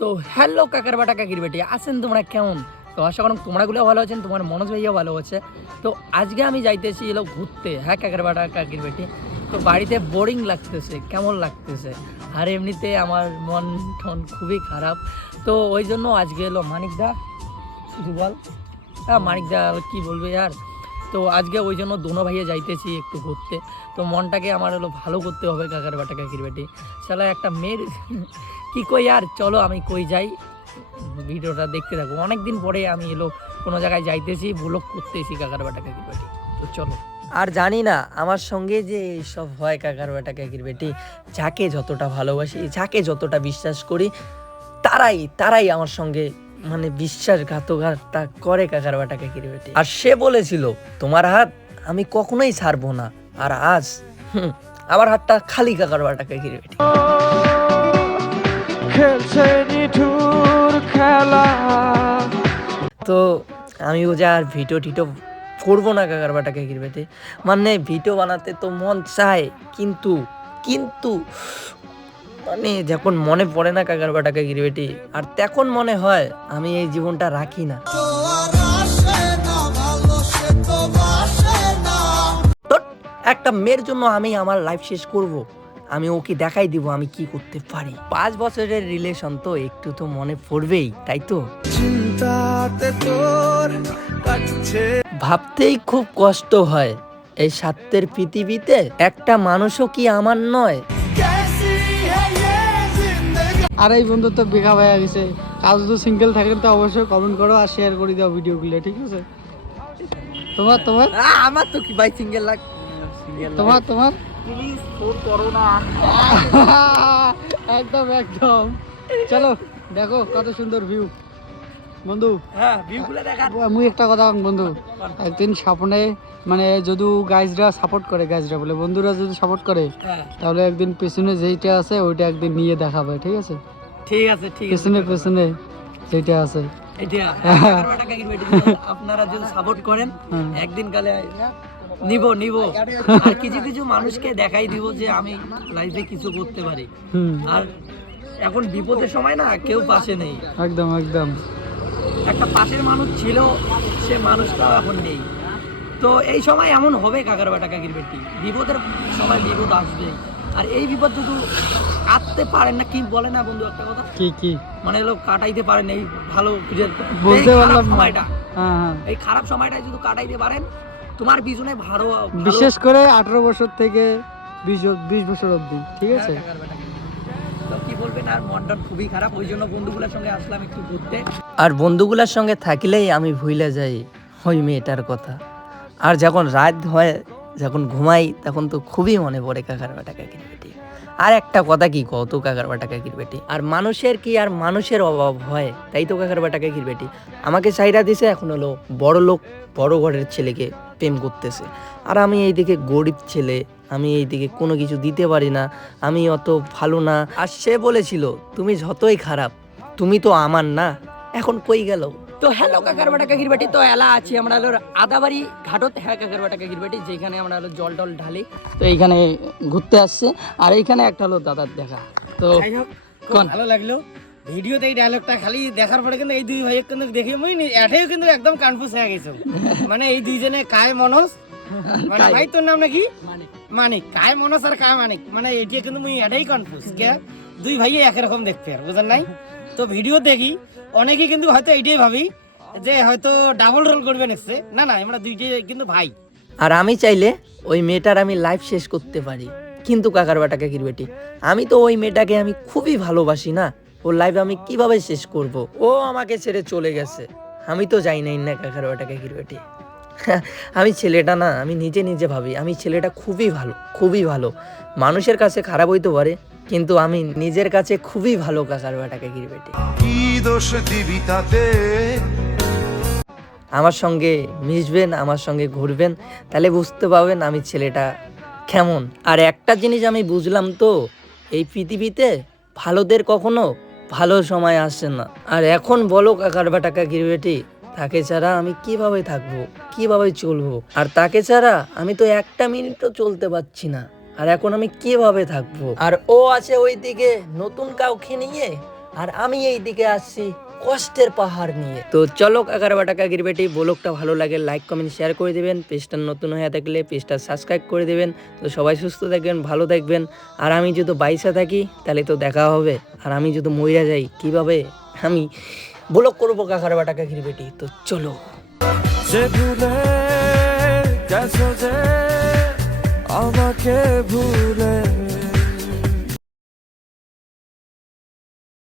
তো হ্যালো কাকার বাটা কাকির বেটি, আছেন তোমরা কেমন? তো আশা করুন তোমরাগুলো ভালো আছেন, তোমার মনোজ ভাইয়া ভালো আছে। তো আজকে আমি যাইতেছি এলো ঘুরতে, হ্যাঁ কাকার বাটা কাকির বেটি। তো বাড়িতে বোরিং লাগতেছে, কেমন লাগতেছে, আর এমনিতে আমার মন টন খুবই খারাপ। তো ওই জন্য আজকে এলো মানিকদা, কিছু বল। হ্যাঁ মানিকদা কী বলবে আর। তো আজকে ওই জন্য দোনো ভাইয়া যাইতেছি একটু ঘুরতে। তো মনটাকে আমার হলো ভালো করতে হবে কাকার বাটা কাকির বেটি। শালা একটা মেয়ের কি কই আর, চলো আমি কই যাই, ভিডিওটা দেখতে থাকবো। অনেকদিন পরে আমি এলো কোনো জায়গায় যাইতেছি, ব্লগ করতেছি কাকার বাটা কাকির বেটি। তো চলো। আর জানি না আমার সঙ্গে যে এইসব হয় কাকার বাটা কাকির বেটি, যাকে যতটা ভালোবাসি, যাকে যতটা বিশ্বাস করি, তারাই আমার সঙ্গে মানে বিশ্বাসঘাতকতা করে কাকার বাটা কাকির বেটি। আর সে বলেছিল তোমার হাত আমি কখনোই ছাড়বো না, আর আজ আমার হাতটা খালি কাকার বাটা কাকির বেটি। খেলছে নিঠুর খেলা। তো আমি যা আর ভিডিও টিটো করবো না কাকার বাটা কাকির বেটি। মানে ভিডিও বানাতে তো মন চায়, কিন্তু কিন্তু মানে যখন মনে পড়ে না কাকার বাটা কাকির বেটি, আর তখন মনে হয় আমি এই জীবনটা রাখি না। তো একটা মেয়ের জন্য আমি আমার লাইফ শেষ করব, আমি ওকে দেখাই দিব আমি কি করতে পারি। 5 বছরের রিলেশন, তো একটু তো মনে পড়বেই, তাই তো? চিন্তাতে তোর কাটছে। ভাবতেই খুব কষ্ট হয়, এই স্বার্থের পৃথিবীতে একটা মানুষও কি আমার নয়? আর এই বন্ধু তো বেঘা হয়ে গেছে। কাজ যদি সিঙ্গেল থাকেন তো অবশ্যই কমেন্ট করো আর শেয়ার করে দাও ভিডিওগুলো, ঠিক আছে? তোমার তোমার আমার তো কি ভাই সিঙ্গেল লাগ, তোমার তোমার প্লিজ ফোন করো না। একদম একদম। চলো দেখো কত সুন্দর ভিউ বন্ধু। হ্যাঁ ভিউগুলো দেখা। আমি একটা কথা বন্ধু, একদিন স্বপ্নে মানে যদি গাইজরা সাপোর্ট করে, গাইজরা বলে বন্ধুরা যদি সাপোর্ট করে, হ্যাঁ তাহলে একদিন পেছনে যেইটা আছে ওইটা একদিন নিয়ে দেখাবে, ঠিক আছে? ঠিক আছে ঠিক আছে। পেছনে পেছনে যেটা আছে এটা কাকার বাটা কাকির বেটি, আপনারা যদি সাপোর্ট করেন হ্যাঁ। একদিন কালে নিব আর কিছু কিছু মানুষকে দেখাই দিব যে আমি লাইফে কিছু করতে পারি। হুম, আর এখন বিপদের সময় না কেউ পাশে নেই, একদম একদম। একটা পাশের মানুষ ছিল, সে মানুষটাও এখন নেই। তো এই সময় এমন হবে কাকার বাটা কাকির বেটি, বিপদের সময় বিপদ আসবে। আর এই বিপদ যদি কাটতে পারেন না, কি বলে না বন্ধু একটা কথা, কি কি মানে লোক কাটাইতে পারেন এই ভালো বলতে এই খারাপ পারলাম না। সময়টা, হ্যাঁ হ্যাঁ। এই খারাপ সময়টা যদি কাটাইতে পারেন, তোমার পিছনে ভালো বিশেষ করে 18 বছর থেকে 20 বছর অবধি, ঠিক আছে? কাকার বাটা কাকির বেটি। তো কি বলবেন, আর মনটা খুবই খারাপ, ওই জন্য বন্ধুগুলোর সঙ্গে আসলাম একটু ঘুরতে। আর বন্ধুগুলোর সঙ্গে থাকলেই আমি ভুলে যাই ওই মেয়েটার কথা। আর যখন রাত হয়, যখন ঘুমাই, তখন তো খুবই মনে পড়ে কাকার বাটা কাকির বেটি। আর একটা কথা কি কত কাকার বাটা কাকির বেটি, আর মানুষের কি আর মানুষের অভাব হয়, তাই তো কাকার বাটা কাকির বেটি আমাকে চাইরা দিছে, এখন হলো বড় লোক বড় ঘরের ছেলেকে প্রেম করতেছে। আর আমি এইদিকে গরিব ছেলে, আমি এইদিকে কোনো কিছু দিতে পারি না, আমি অত ভালো না। আর সে বলেছিল তুমি যতই খারাপ, তুমি তো আমার না, এখন কই গেল? তো হ্যালো কাকার বাটা কাকির বাটি, তো এলা আছি আমরা হলো আদাবাড়ি ঘাটত, হ্যাঁ কাকার বাটা কাকির বাটি, যেখানে আমরা হলো জল টল ঢালি। তো এইখানে ঘুরতে আসছে, আর এইখানে একটা হলো দাদার দেখা। তো কোন ভালো লাগলো ভিডিওতে এই ডায়লগটা খালি দেখার পরে কিন্তু এই দুই ভাই কিন্তু দেখে মুই এটাও কিন্তু একদম কনফিউজ হয়ে গেছো। মানে এই দুইজনে কায় মনোজ, মানে ভাই তোর নাম নাকি মানিক, কায় মনোজ আর কায় মানিক, মানে এটা কিন্তু মুই এটাই কনফিউজ কে দুই ভাই একরকম দেখতে আর বুঝেন নাই। তো ভিডিও দেখি অনেকেই কিন্তু হয়তো এইটাই ভাবি যে হয়তো ডাবল রোল করবে নেক্সটে, না না আমরা দুইটাই কিন্তু ভাই। আর আমি চাইলে ওই মেয়েটার আমি লাইফ শেষ করতে পারি, কিন্তু কাকার বাটা কাকির বেটি আমি তো ওই মেয়েটাকে আমি খুবই ভালোবাসি না, ওর লাইফ আমি কিভাবে শেষ করব? ও আমাকে ছেড়ে চলে গেছে, আমি তো যাই নাই না কাকার বাটা কাকির বেটি। আমি ছেলেটা না, আমি নিজে ভাবি আমি ছেলেটা খুবই ভালো। মানুষের কাছে খারাপ হইতে পারে, কিন্তু আমি নিজের কাছে খুবই ভালো কাকার বাটা কাকির বেটি। কি দোষ দিবি তাতে? আমার সঙ্গে মিশবেন, আমার সঙ্গে ঘুরবেন, তাহলে বুঝতে পারবেন আমি ছেলেটা কেমন। আর একটা জিনিস আমি বুঝলাম, তো এই পৃথিবীতে ভালোদের কখনো ভালো সময় আসছে না। আর এখন বলো কাকার বাটা কাকির বেটি, তাকে ছাড়া আমি কিভাবে থাকবো, কিভাবে চলবো? আর তাকে ছাড়া আমি তো একটা মিনিটও চলতে পারছি না, আর এখন আমি কিভাবে থাকবো? আর ও আছে ওইদিকে নতুন কাউকে নিয়ে, আর আমি এই দিকে আসছি কষ্টের পাহাড় নিয়ে। তো চলো কাকার বাটা কাকির বেটি, ব্লগটা ভালো লাগে লাইক কমেন্ট শেয়ার করে দেবেন, পেজটা নতুন হয়ে থাকলে পেজটা সাবস্ক্রাইব করে দেবেন। তো সবাই সুস্থ থাকবেন, ভালো থাকবেন। আর আমি যদি বাইসা থাকি তাহলে তো দেখা হবে, আর আমি যদি মইরা যাই কিভাবে আমি ব্লগ করবো কাকার বাটা কাকির বেটি। তো চলো। যে ভুলে গেছো যে আমাকে ভুলে